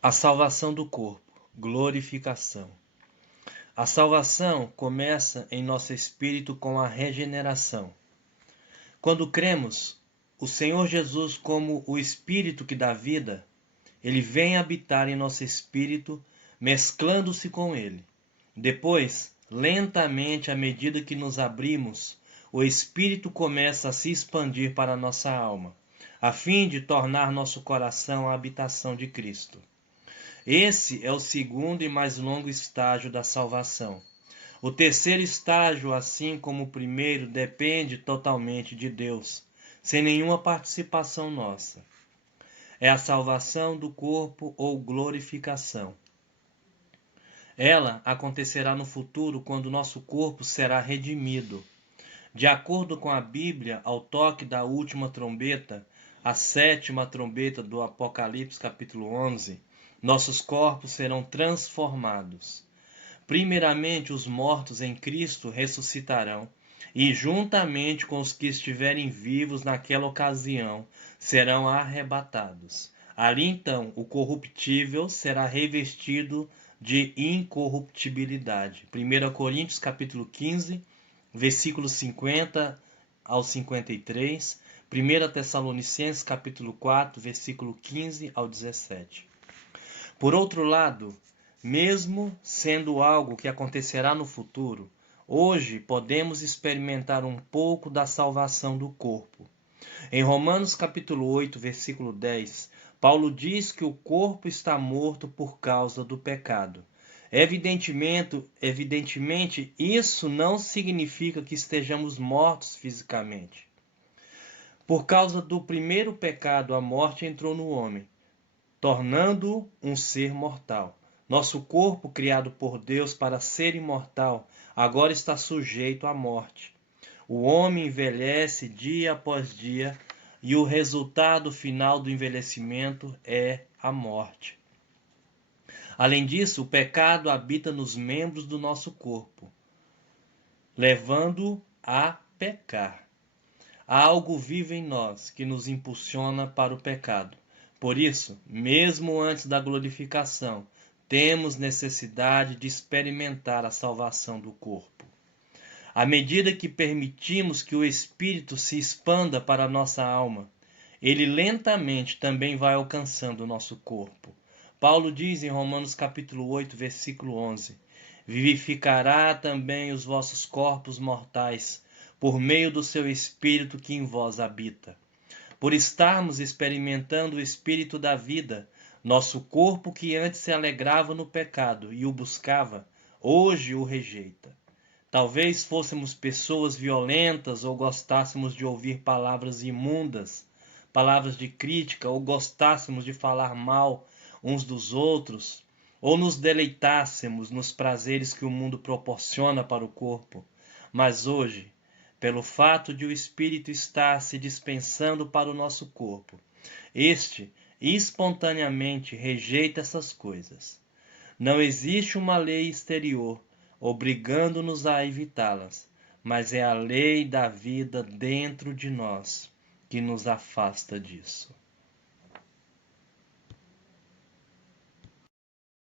A salvação do corpo, glorificação. A salvação começa em nosso espírito com a regeneração. Quando cremos o Senhor Jesus como o Espírito que dá vida, ele vem habitar em nosso espírito, mesclando-se com ele. Depois, lentamente, à medida que nos abrimos, o Espírito começa a se expandir para a nossa alma, a fim de tornar nosso coração a habitação de Cristo. Esse é o segundo e mais longo estágio da salvação. O terceiro estágio, assim como o primeiro, depende totalmente de Deus, sem nenhuma participação nossa. É a salvação do corpo ou glorificação. Ela acontecerá no futuro quando nosso corpo será redimido. De acordo com a Bíblia, ao toque da última trombeta, a sétima trombeta do Apocalipse capítulo 11, nossos corpos serão transformados. Primeiramente, os mortos em Cristo ressuscitarão, e juntamente com os que estiverem vivos naquela ocasião, serão arrebatados. Ali então, o corruptível será revestido de incorruptibilidade. 1 Coríntios capítulo 15, versículos 50 ao 53, 1 Tessalonicenses capítulo 4, versículo 15 ao 17. Por outro lado, mesmo sendo algo que acontecerá no futuro, hoje podemos experimentar um pouco da salvação do corpo. Em Romanos capítulo 8, versículo 10, Paulo diz que o corpo está morto por causa do pecado. Evidentemente, isso não significa que estejamos mortos fisicamente. Por causa do primeiro pecado, a morte entrou no homem, tornando-o um ser mortal. Nosso corpo, criado por Deus para ser imortal, agora está sujeito à morte. O homem envelhece dia após dia e o resultado final do envelhecimento é a morte. Além disso, o pecado habita nos membros do nosso corpo, levando-o a pecar. Há algo vivo em nós que nos impulsiona para o pecado. Por isso, mesmo antes da glorificação, temos necessidade de experimentar a salvação do corpo. À medida que permitimos que o Espírito se expanda para a nossa alma, ele lentamente também vai alcançando o nosso corpo. Paulo diz em Romanos capítulo 8, versículo 11, vivificará também os vossos corpos mortais, por meio do seu Espírito que em vós habita. Por estarmos experimentando o Espírito da vida, nosso corpo que antes se alegrava no pecado e o buscava, hoje o rejeita. Talvez fôssemos pessoas violentas ou gostássemos de ouvir palavras imundas, palavras de crítica, ou gostássemos de falar mal uns dos outros, ou nos deleitássemos nos prazeres que o mundo proporciona para o corpo. Mas hoje, pelo fato de o Espírito estar se dispensando para o nosso corpo, este espontaneamente rejeita essas coisas. Não existe uma lei exterior obrigando-nos a evitá-las, mas é a lei da vida dentro de nós que nos afasta disso.